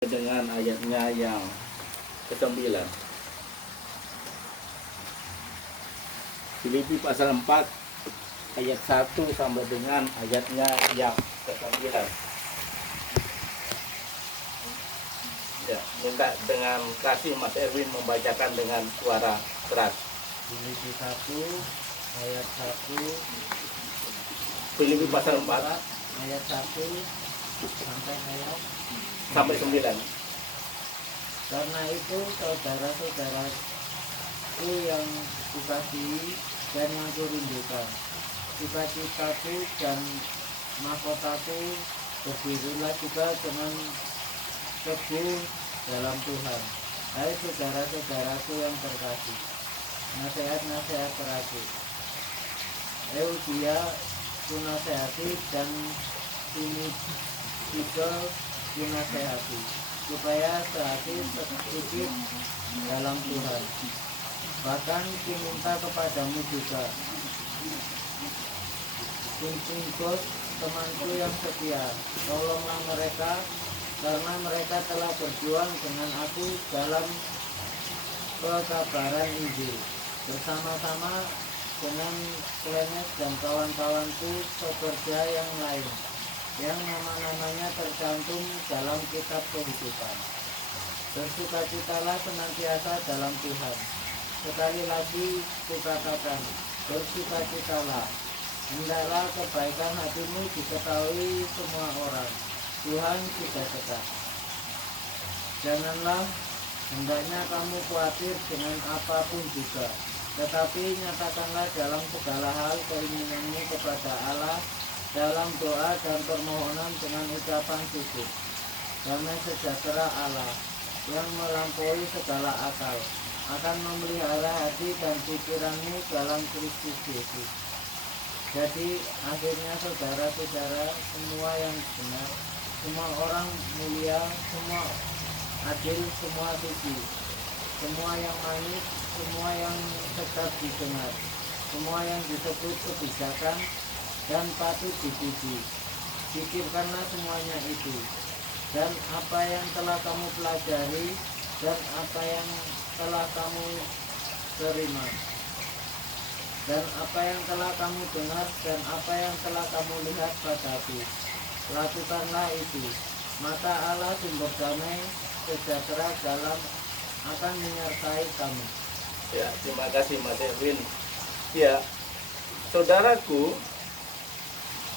dengan ayatnya yang ke-9. Filipi pasal 4 ayat 1 sampai dengan ayatnya yang ke-9. Ya, minta dengan kasih Mas Erwin membacakan dengan suara keras. Filipi 1 ayat 1 Filipi pasal 4 ayat 1 sampai ayat sampai 9. Karena itu saudara-saudaraku yang kukasihi dan yang kurindukan, cita-citaku dan mahkotaku, berdirilah juga dengan teguh dalam Tuhan. Hai saudara-saudaraku yang terkasih, nasihat-nasihat terakhir, Eudia kunasehati dan Sinitike kunasehati, supaya sehati sedikit dalam Tuhan. Bahkan kuminta kepadamu juga, Sintikos temanku yang setia, tolonglah mereka, karena mereka telah berjuang dengan aku dalam pekabaran Injil, bersama-sama dengan Klemes dan kawan-kawanku pekerja yang lain, yang nama-namanya tercantum dalam kitab kehidupan. Bersukacitalah senantiasa dalam Tuhan. Sekali lagi kukatakan, bersukacitalah. Hendaklah kebaikan hatimu diketahui semua orang. Tuhan sudah dekat. Janganlah hendaknya kamu khawatir dengan apapun juga, tetapi nyatakanlah dalam segala hal keinginanmu kepada Allah dalam doa dan permohonan dengan ucapan syukur. Damai sejahtera Allah yang melampaui segala akal akan memelihara hati dan pikiranmu dalam Kristus Yesus. Jadi akhirnya saudara-saudara, semua yang benar, semua orang mulia, semua adil, semua suci, semua yang manis, semua yang sedap didengar, semua yang disebut kebijakan dan patut dipuji, pikirkanlah semuanya itu. Dan apa yang telah kamu pelajari, dan apa yang telah kamu terima, dan apa yang telah kamu dengar, dan apa yang telah kamu lihat padaku, lakukanlah itu. Maka Allah sumber damai sejahtera dalam akan menyertai kamu. Ya, terima kasih Mas Erwin. Ya, saudaraku,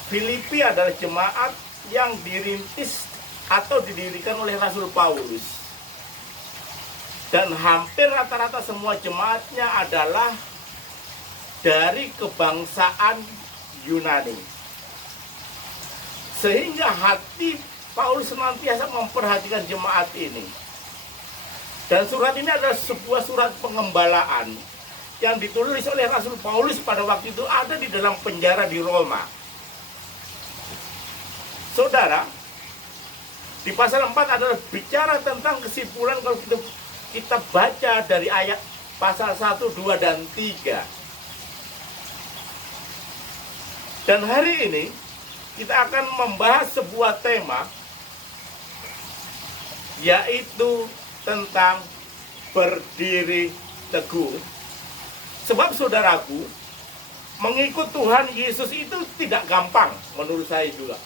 Filipi adalah jemaat yang dirintis atau didirikan oleh Rasul Paulus. Dan hampir rata-rata semua jemaatnya adalah dari kebangsaan Yunani. Sehingga hati Paulus senantiasa memperhatikan jemaat ini. Dan surat ini adalah sebuah surat pengembalaan yang ditulis oleh Rasul Paulus pada waktu itu ada di dalam penjara di Roma. Saudara, di pasal 4 adalah bicara tentang kesimpulan kalau kita baca dari ayat pasal 1, 2, dan 3. Dan hari ini kita akan membahas sebuah tema, yaitu tentang berdiri teguh. Sebab saudaraku, mengikut Tuhan Yesus itu tidak gampang menurut saya juga.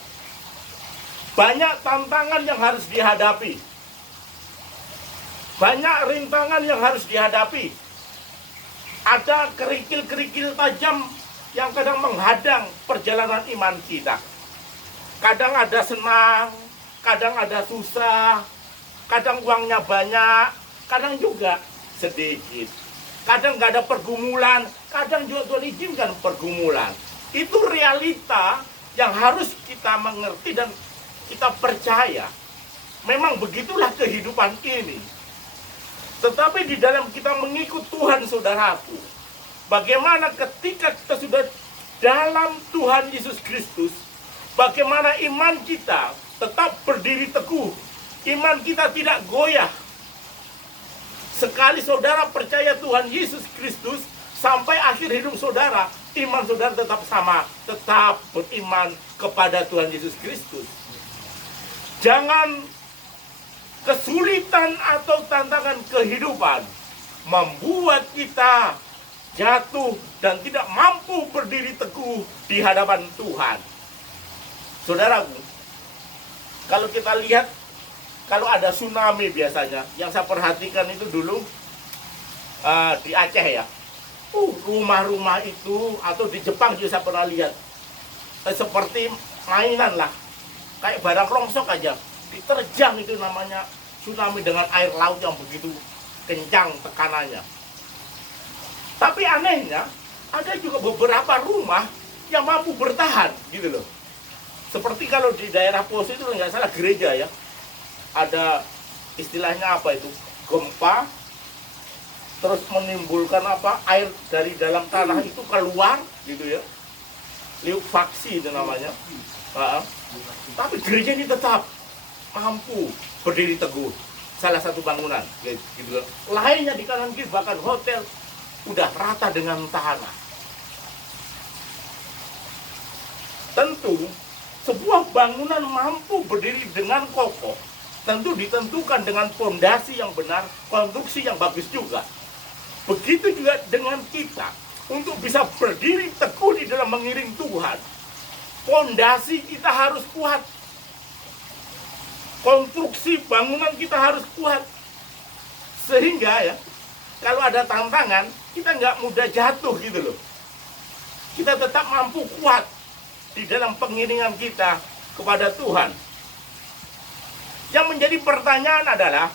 Banyak tantangan yang harus dihadapi. Banyak rintangan yang harus dihadapi. Ada kerikil-kerikil tajam yang kadang menghadang perjalanan iman kita. Kadang ada senang, kadang ada susah, kadang uangnya banyak, kadang juga sedikit. Kadang nggak ada pergumulan, kadang juga Tuhan izinkan pergumulan. Itu realita yang harus kita mengerti dan kita percaya. Memang begitulah kehidupan ini. Tetapi di dalam kita mengikut Tuhan, saudaraku, bagaimana ketika kita sudah dalam Tuhan Yesus Kristus, bagaimana iman kita tetap berdiri teguh, iman kita tidak goyah. Sekali saudara percaya Tuhan Yesus Kristus, sampai akhir hidup saudara, iman saudara tetap sama, tetap beriman kepada Tuhan Yesus Kristus. Jangan kesulitan atau tantangan kehidupan membuat kita jatuh dan tidak mampu berdiri teguh di hadapan Tuhan. Saudaraku, kalau kita lihat, kalau ada tsunami biasanya, yang saya perhatikan itu dulu di Aceh ya, rumah-rumah itu, atau di Jepang juga saya pernah lihat, seperti mainan lah, kayak barang rongsok aja, diterjang itu namanya tsunami dengan air laut yang begitu kencang tekanannya. Tapi anehnya, ada juga beberapa rumah yang mampu bertahan gitu loh. Seperti kalau di daerah Poso itu nggak salah gereja ya, ada istilahnya apa itu, gempa, terus menimbulkan apa, air dari dalam tanah itu keluar gitu ya, liukfaksi itu namanya. Tapi gereja ini tetap mampu berdiri teguh, salah satu bangunan gitu. Lainnya di kanan kiri, bahkan hotel udah rata dengan tanah. Tentu sebuah bangunan mampu berdiri dengan kokoh tentu ditentukan dengan fondasi yang benar, konstruksi yang bagus juga. Begitu juga dengan kita, untuk bisa berdiri teguh di dalam mengiring Tuhan, fondasi kita harus kuat, konstruksi bangunan kita harus kuat, sehingga ya kalau ada tantangan kita nggak mudah jatuh gitu loh. Kita tetap mampu kuat di dalam pengiringan kita kepada Tuhan. Yang menjadi pertanyaan adalah,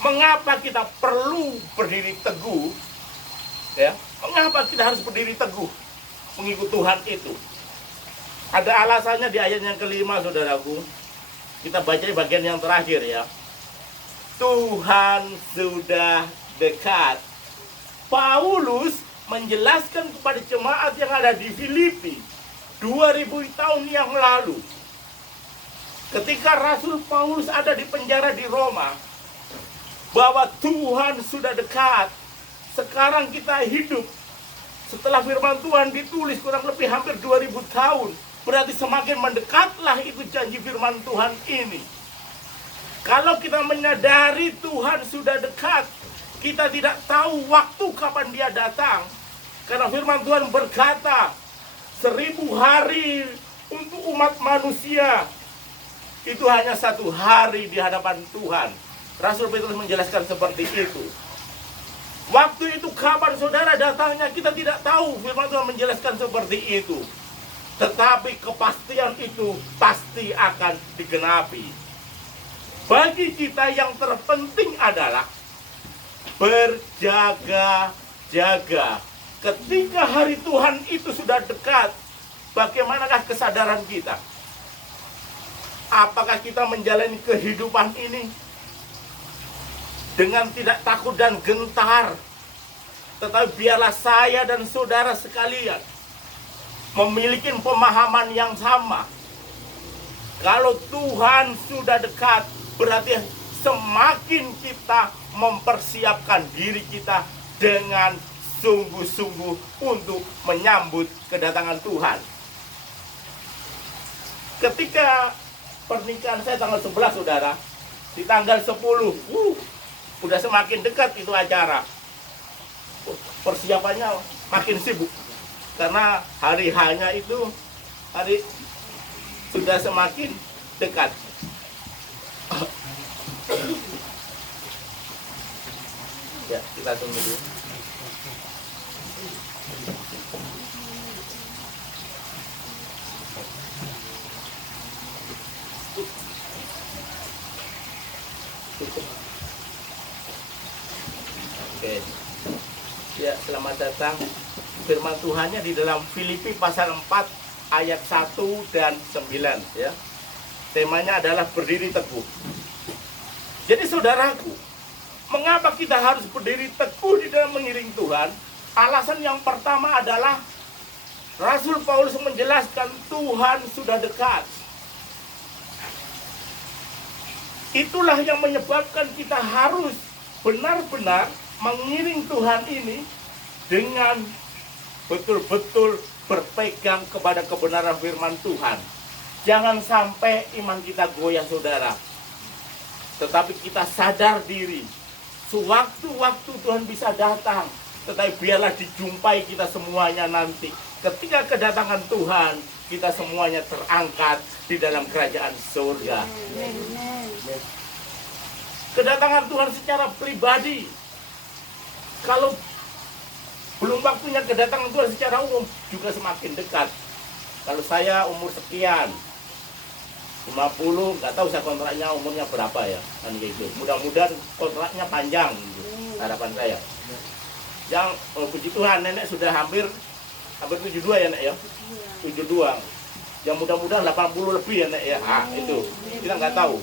mengapa kita perlu berdiri teguh? Ya, mengapa kita harus berdiri teguh mengikut Tuhan itu? Ada alasannya di ayat yang kelima, saudaraku. Kita baca di bagian yang terakhir ya. Tuhan sudah dekat. Paulus menjelaskan kepada jemaat yang ada di Filipi 2000 tahun yang lalu, ketika Rasul Paulus ada di penjara di Roma, bahwa Tuhan sudah dekat. Sekarang kita hidup setelah firman Tuhan ditulis kurang lebih hampir 2000 tahun, berarti semakin mendekatlah itu janji firman Tuhan ini. Kalau kita menyadari Tuhan sudah dekat, kita tidak tahu waktu kapan dia datang. Karena firman Tuhan berkata, 1000 hari untuk umat manusia itu hanya 1 hari di hadapan Tuhan. Rasul Petrus menjelaskan seperti itu. Waktu itu kapan saudara datangnya kita tidak tahu. Firman Tuhan menjelaskan seperti itu. Tetapi kepastian itu pasti akan digenapi. Bagi kita yang terpenting adalah berjaga-jaga. Ketika hari Tuhan itu sudah dekat, bagaimanakah kesadaran kita? Apakah kita menjalani kehidupan ini dengan tidak takut dan gentar? Tetapi biarlah saya dan saudara sekalian memiliki pemahaman yang sama. Kalau Tuhan sudah dekat, berarti semakin kita mempersiapkan diri kita dengan sungguh-sungguh untuk menyambut kedatangan Tuhan. Ketika pernikahan saya tanggal 11, saudara, di tanggal 10, udah semakin dekat itu acara. Persiapannya makin sibuk, karena hari hanya itu hari sudah semakin dekat. Ya, kita tunggu dulu. Oke. Ya, selamat datang. Firman Tuhannya di dalam Filipi pasal 4 ayat 1 dan 9 ya. Temanya adalah berdiri teguh. Jadi saudaraku, mengapa kita harus berdiri teguh di dalam mengiring Tuhan? Alasan yang pertama adalah Rasul Paulus menjelaskan Tuhan sudah dekat. Itulah yang menyebabkan kita harus benar-benar mengiring Tuhan ini dengan betul-betul berpegang kepada kebenaran firman Tuhan. Jangan sampai iman kita goyah, saudara. Tetapi kita sadar diri, sewaktu-waktu Tuhan bisa datang, tetapi biarlah dijumpai kita semuanya nanti. Ketika kedatangan Tuhan, kita semuanya terangkat di dalam kerajaan surga. Kedatangan Tuhan secara pribadi. Kalau belum waktunya kedatangan Tuhan secara umum, juga semakin dekat. Kalau saya umur sekian, 50, nggak tahu saya kontraknya umurnya berapa ya, kan gitu. Mudah-mudahan kontraknya panjang, gitu, harapan saya. Yang puji Tuhan, nenek sudah hampir 72 ya, nek ya, 72. Yang mudah-mudahan 80 lebih ya, nek ya. Itu kita nggak tahu.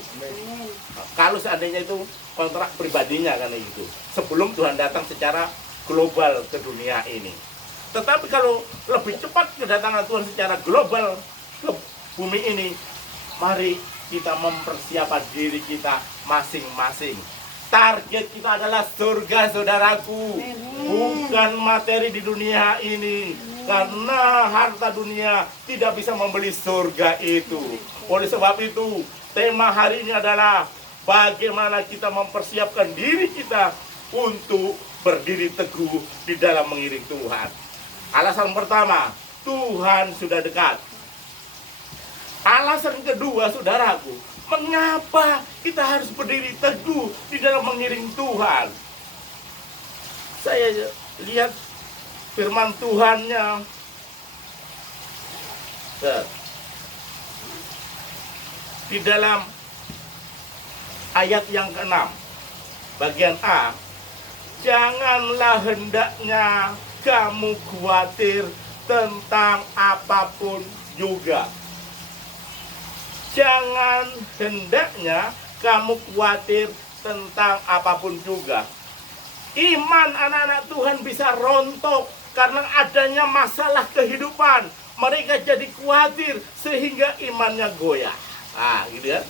Kalau seandainya itu kontrak pribadinya kan gitu, sebelum Tuhan datang secara global ke dunia ini. Tetapi kalau lebih cepat kedatangan Tuhan secara global ke bumi ini, mari kita mempersiapkan diri kita masing-masing. Target kita adalah surga, saudaraku, bukan materi di dunia ini. Karena harta dunia tidak bisa membeli surga itu. Oleh sebab itu, tema hari ini adalah bagaimana kita mempersiapkan diri kita untuk berdiri teguh di dalam mengiring Tuhan. Alasan pertama, Tuhan sudah dekat. Alasan kedua, saudaraku, mengapa kita harus berdiri teguh di dalam mengiring Tuhan? Saya lihat firman Tuhannya. Di dalam ayat yang ke-6, bagian A, janganlah hendaknya kamu khawatir tentang apapun juga. Jangan hendaknya kamu khawatir tentang apapun juga. Iman anak-anak Tuhan bisa rontok karena adanya masalah kehidupan. Mereka jadi khawatir sehingga imannya goyah. Gitu ya.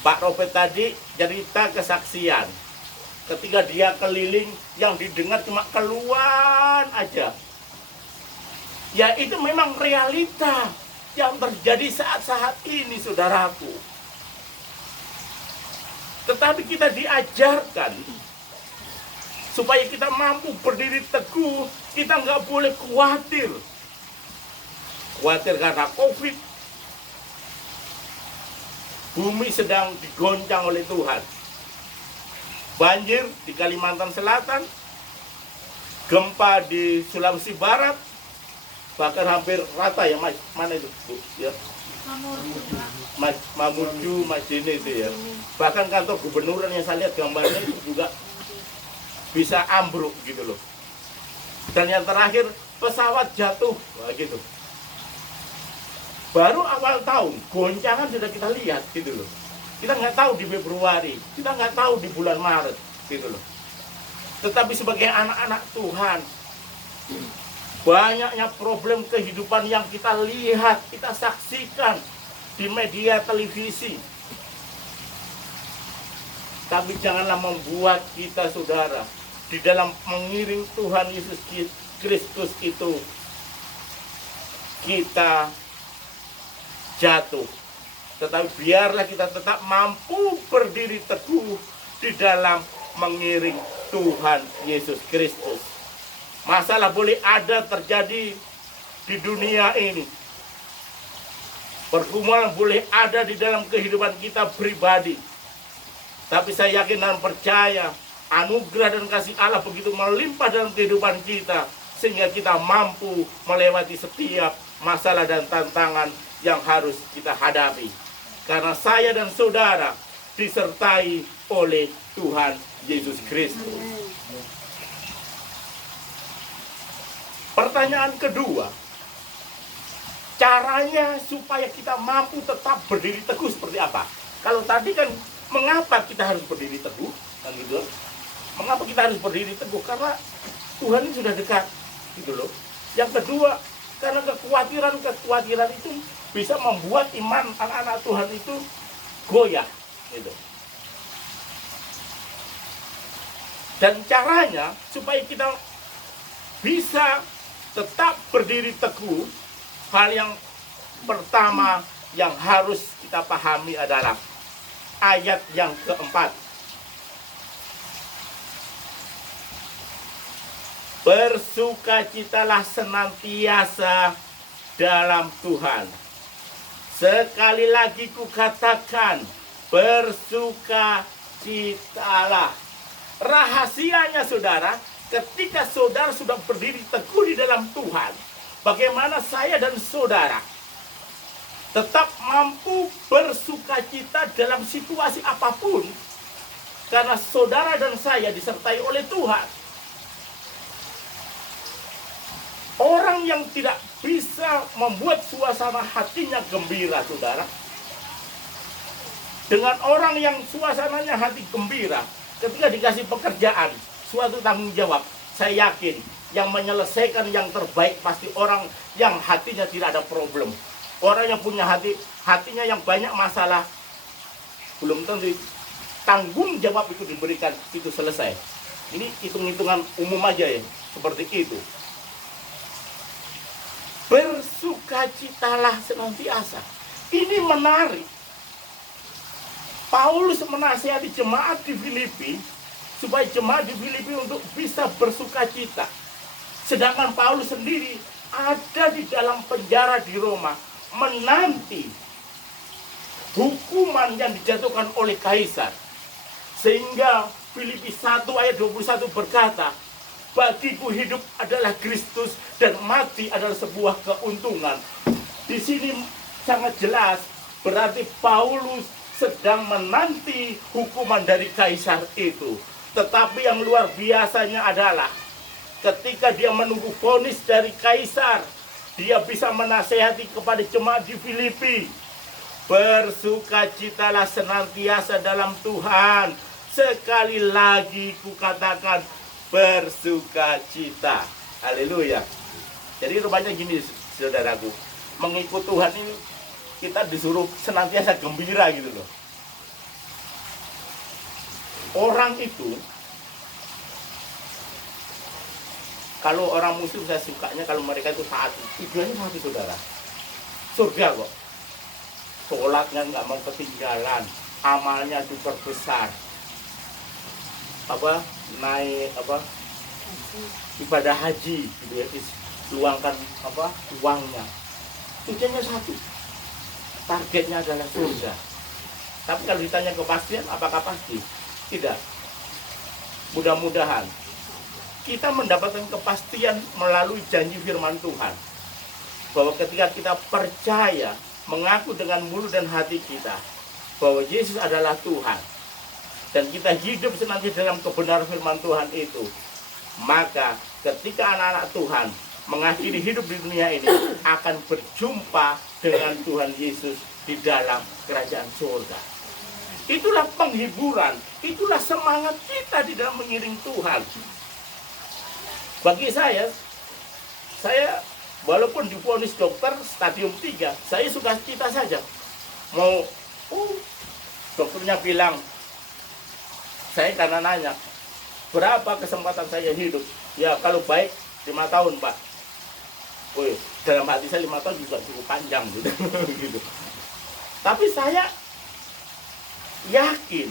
Pak Robert tadi cerita kesaksian. Ketika dia keliling, yang didengar cuma keluhan aja. Ya itu memang realita yang terjadi saat-saat ini, saudaraku. Tetapi kita diajarkan supaya kita mampu berdiri teguh, kita nggak boleh khawatir. Khawatir karena COVID. Bumi sedang digoncang oleh Tuhan. Banjir di Kalimantan Selatan, gempa di Sulawesi Barat, bahkan hampir rata ya, mana itu Bu? Ya. Mamuju, Majene itu ya. Bahkan kantor gubernuran yang saya lihat gambarnya itu juga bisa ambruk gitu loh. Dan yang terakhir pesawat jatuh, gitu. Baru awal tahun, goncangan sudah kita lihat gitu loh. Kita nggak tahu di Februari, kita nggak tahu di bulan Maret, gitu loh. Tetapi sebagai anak-anak Tuhan, banyaknya problem kehidupan yang kita lihat, kita saksikan di media televisi. Tapi janganlah membuat kita, saudara, di dalam mengiring Tuhan Yesus Kristus itu, kita jatuh. Tetapi biarlah kita tetap mampu berdiri teguh di dalam mengiring Tuhan Yesus Kristus. Masalah boleh ada terjadi di dunia ini. Pergumulan boleh ada di dalam kehidupan kita pribadi. Tapi saya yakin dan percaya anugerah dan kasih Allah begitu melimpah dalam kehidupan kita, sehingga kita mampu melewati setiap masalah dan tantangan yang harus kita hadapi. Karena saya dan saudara disertai oleh Tuhan Yesus Kristus. Pertanyaan kedua, caranya supaya kita mampu tetap berdiri teguh seperti apa? Kalau tadi kan mengapa kita harus berdiri teguh? Kan gitu. Mengapa kita harus berdiri teguh? Karena Tuhan ini sudah dekat, gitu loh. Yang kedua, karena kekhawatiran itu bisa membuat iman anak-anak Tuhan itu goyah, gitu. Dan caranya supaya kita bisa tetap berdiri teguh, hal yang pertama yang harus kita pahami adalah ayat yang keempat. Bersukacitalah senantiasa dalam Tuhan. Sekali lagi kukatakan, bersukacitalah. Rahasianya saudara, ketika saudara sudah berdiri teguh di dalam Tuhan, bagaimana saya dan saudara tetap mampu bersukacita dalam situasi apapun, karena saudara dan saya disertai oleh Tuhan. Orang yang tidak bisa membuat suasana hatinya gembira, saudara, dengan orang yang suasananya hati gembira, ketika dikasih pekerjaan, suatu tanggung jawab, saya yakin yang menyelesaikan yang terbaik pasti orang yang hatinya tidak ada problem. Orang yang punya hatinya yang banyak masalah, belum tentu tanggung jawab itu diberikan, itu selesai. Ini hitung-hitungan umum aja ya, seperti itu. Bersukacitalah senantiasa. Ini menarik. Paulus menasihati jemaat di Filipi supaya jemaat di Filipi untuk bisa bersukacita. Sedangkan Paulus sendiri ada di dalam penjara di Roma menanti hukuman yang dijatuhkan oleh kaisar. Sehingga Filipi 1 ayat 21 berkata, bagiku hidup adalah Kristus dan mati adalah sebuah keuntungan. Di sini sangat jelas berarti Paulus sedang menanti hukuman dari kaisar itu. Tetapi yang luar biasanya adalah ketika dia menunggu vonis dari kaisar, dia bisa menasehati kepada jemaat di Filipi, bersukacitalah senantiasa dalam Tuhan. Sekali lagi kukatakan, bersukacita. Haleluya. Jadi rupanya gini saudaraku, mengikut Tuhan ini kita disuruh senantiasa gembira gitu loh. Orang itu, kalau orang muslim saya sukanya kalau mereka itu taat. Tujuannya satu saudara, surga kok. Sholatnya nggak mau ketinggalan, amalnya diperbesar, naik ibadah haji gitu ya, luangkan uangnya. Tujuannya satu, targetnya adalah surga. Tapi kalau ditanya kepastian, apakah pasti? Tidak. Mudah-mudahan kita mendapatkan kepastian melalui janji firman Tuhan, bahwa ketika kita percaya, mengaku dengan mulut dan hati kita bahwa Yesus adalah Tuhan, dan kita hidup senantiasa dalam kebenaran firman Tuhan itu, maka ketika anak-anak Tuhan mengakhiri hidup di dunia ini, akan berjumpa dengan Tuhan Yesus di dalam kerajaan surga. Itulah penghiburan, itulah semangat kita di dalam mengiring Tuhan. Bagi saya walaupun divonis dokter stadium 3, saya suka cita saja. Dokternya bilang, saya karena nanya, berapa kesempatan saya hidup? Ya kalau baik 5 tahun Pak. Dalam hati saya 5 tahun juga cukup panjang gitu. Gitu. Tapi saya yakin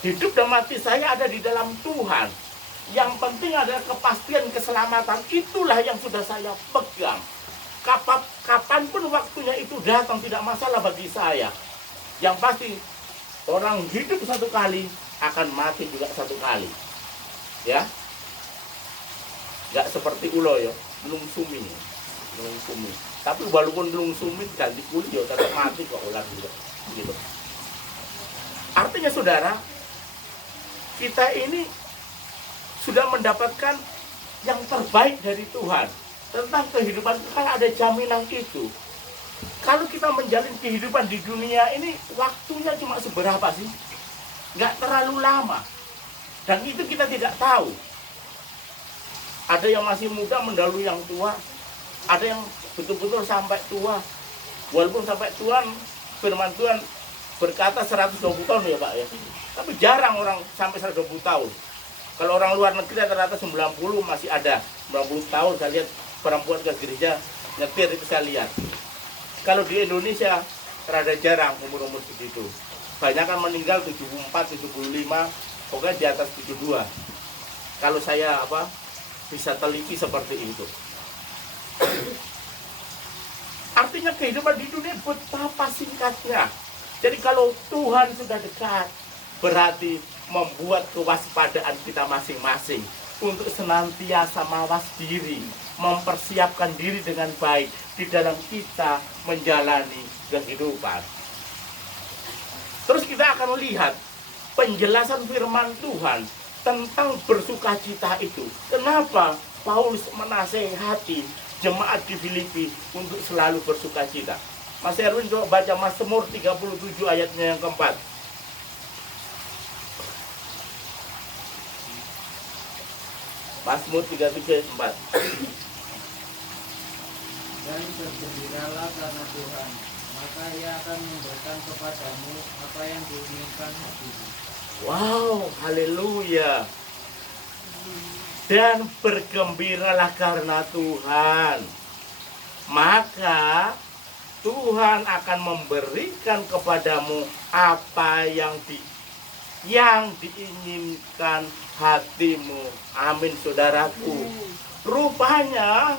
hidup dan mati saya ada di dalam Tuhan. Yang penting adalah kepastian keselamatan. Itulah yang sudah saya pegang. Kapanpun waktunya itu datang, tidak masalah bagi saya. Yang pasti orang hidup satu kali akan mati juga satu kali. Ya, nggak seperti ulo ya, belum sumi. Tapi walaupun belum sumi ganti kulit ya tetap mati kok ular juga. Gitu. Artinya saudara, kita ini sudah mendapatkan yang terbaik dari Tuhan. Tentang kehidupan kekal ada jaminan itu. Kalau kita menjalin kehidupan di dunia ini, waktunya cuma seberapa sih? Nggak terlalu lama. Dan itu kita tidak tahu. Ada yang masih muda mendahului yang tua. Ada yang betul-betul sampai tua. Walaupun sampai tua, firman Tuhan berkata 120 tahun ya Pak ya. Tapi jarang orang sampai 120 tahun. Kalau orang luar negeri rata-rata 90 masih ada. 90 tahun saya lihat perempuan ke gereja nyetir itu saya lihat. Kalau di Indonesia rada jarang umur-umur segitu. Banyak kan meninggal 74, 75, pokoknya di atas 72. Kalau saya bisa teliti seperti itu. Artinya kehidupan di dunia betapa singkatnya. Jadi kalau Tuhan sudah dekat, berarti membuat kewaspadaan kita masing-masing untuk senantiasa mawas diri, mempersiapkan diri dengan baik di dalam kita menjalani kehidupan. Terus kita akan lihat penjelasan firman Tuhan tentang bersukacita itu. Kenapa Paulus menasehati jemaat di Filipi untuk selalu bersukacita? Mas Erwin coba baca Mazmur 37 ayatnya yang keempat. Mazmur 37 ayat 4. Dan bergembiralah karena Tuhan, maka Ia akan memberikan kepadamu apa yang diinginkan hatimu. Wow, haleluya. Dan bergembiralah karena Tuhan, maka Tuhan akan memberikan kepadamu apa yang diinginkan hatimu. Amin, saudaraku. Rupanya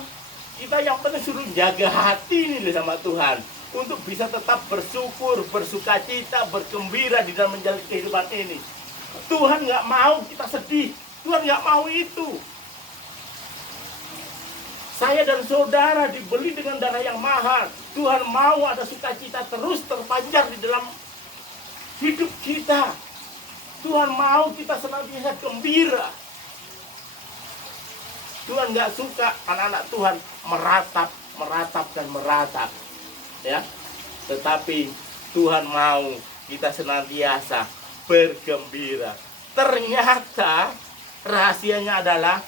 kita yang penting suruh jaga hati ini sama Tuhan untuk bisa tetap bersyukur, bersukacita, bergembira di dalam menjalani kehidupan ini. Tuhan nggak mau kita sedih. Tuhan nggak mau itu. Saya dan saudara dibeli dengan darah yang mahal. Tuhan mau ada sukacita terus terpancar di dalam hidup kita. Tuhan mau kita senantiasa gembira. Tuhan nggak suka anak-anak Tuhan meratap dan meratap, ya. Tetapi Tuhan mau kita senantiasa bergembira. Ternyata rahasianya adalah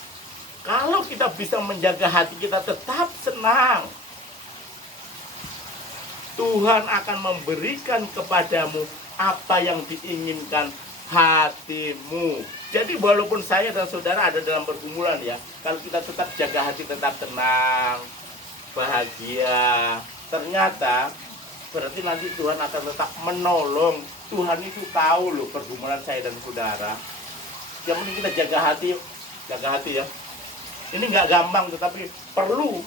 kalau kita bisa menjaga hati kita tetap senang, Tuhan akan memberikan kepadamu apa yang diinginkan hatimu. Jadi walaupun saya dan saudara ada dalam pergumulan ya, kalau kita tetap jaga hati, tetap tenang, bahagia, ternyata berarti nanti Tuhan akan tetap menolong. Tuhan itu tahu loh pergumulan saya dan saudara. Yang penting kita jaga hati ya. Ini nggak gampang, tetapi perlu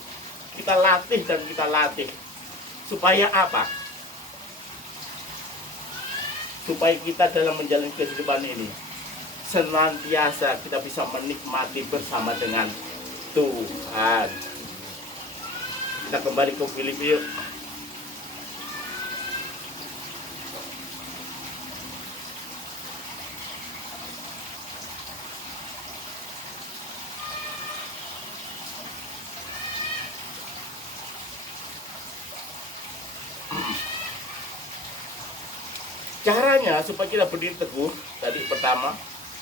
kita latih dan kita latih. Supaya apa? Supaya kita dalam menjalani kehidupan ini senantiasa kita bisa menikmati bersama dengan Tuhan. Kita kembali ke Filipi yuk. Caranya supaya kita berdiri teguh, tadi pertama,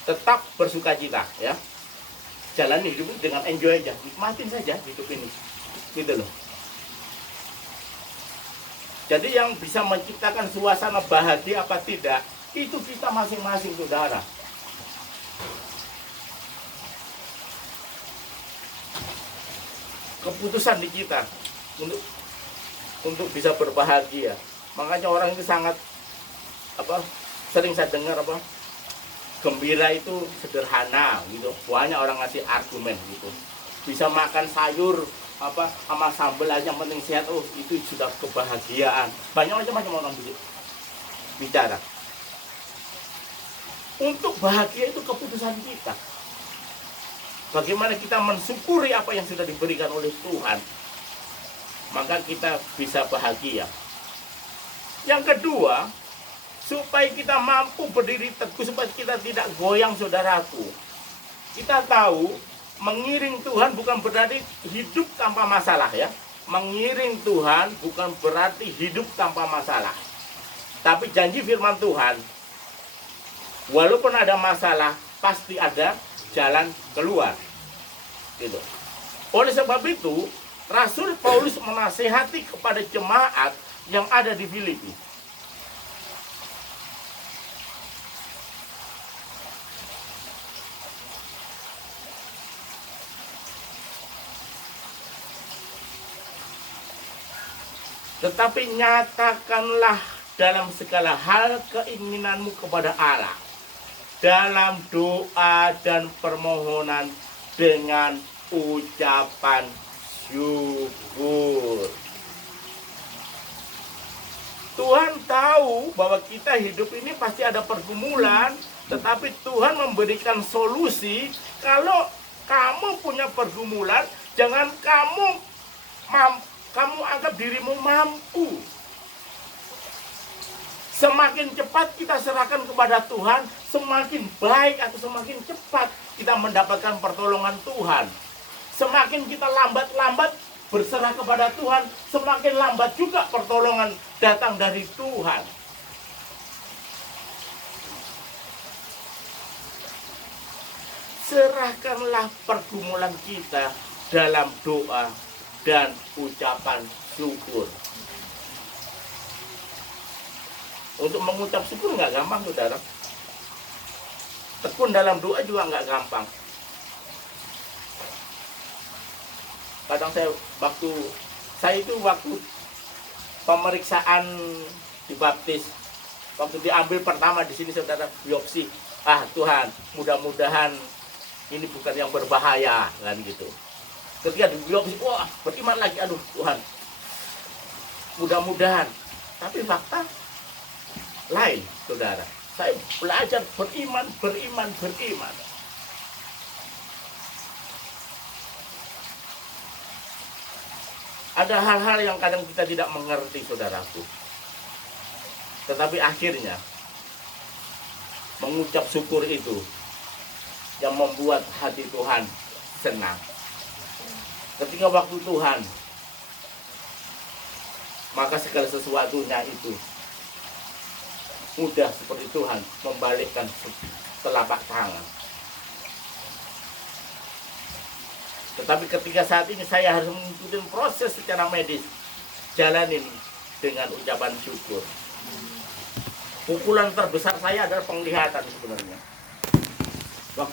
tetap bersukacita ya. Jalani hidup dengan enjoy aja, nikmatin saja hidup ini. Gitu loh. Jadi yang bisa menciptakan suasana bahagia apa tidak, itu kita masing-masing saudara. Keputusan di kita untuk bisa berbahagia. Makanya orang itu sangat sering saya dengar gembira itu sederhana gitu. Banyak orang ngasih argumen gitu. Bisa makan sayur sama sambal aja yang penting sehat, itu sudah kebahagiaan. Banyak macam-macam orang bicara. Untuk bahagia itu keputusan kita. Bagaimana kita mensyukuri apa yang sudah diberikan oleh Tuhan, maka kita bisa bahagia. Yang kedua, supaya kita mampu berdiri teguh, supaya kita tidak goyang saudaraku. Kita tahu mengiring Tuhan bukan berarti hidup tanpa masalah ya. Mengiring Tuhan bukan berarti hidup tanpa masalah. Tapi janji firman Tuhan, walaupun ada masalah, pasti ada jalan keluar. Gitu. Oleh sebab itu, Rasul Paulus menasehati kepada jemaat yang ada di Filipi. Tetapi nyatakanlah dalam segala hal keinginanmu kepada Allah, dalam doa dan permohonan dengan ucapan syukur. Tuhan tahu bahwa kita hidup ini pasti ada pergumulan, tetapi Tuhan memberikan solusi. Kalau kamu punya pergumulan, jangan kamu anggap dirimu mampu. Semakin cepat kita serahkan kepada Tuhan, semakin baik atau semakin cepat kita mendapatkan pertolongan Tuhan. Semakin kita lambat-lambat berserah kepada Tuhan, semakin lambat juga pertolongan datang dari Tuhan. Serahkanlah pergumulan kita dalam doa dan ucapan syukur. Untuk mengucap syukur nggak gampang, saudara. Tekun dalam doa juga nggak gampang. Kadang saya itu waktu pemeriksaan dibaptis, waktu diambil pertama di sini, saudara, biopsi. Tuhan, mudah-mudahan ini bukan yang berbahaya, kan gitu. Ketika dibiopsi, wah, beriman lagi, aduh Tuhan, mudah-mudahan. Tapi fakta lain, saudara. Saya belajar beriman. Ada hal-hal yang kadang kita tidak mengerti, saudaraku. Tetapi akhirnya mengucap syukur itu yang membuat hati Tuhan senang. Ketika waktu Tuhan, maka segala sesuatunya itu mudah seperti Tuhan membalikkan telapak tangan. Tetapi ketika saat ini saya harus mengikuti proses secara medis, jalanin dengan ucapan syukur. Pukulan terbesar saya adalah penglihatan sebenarnya.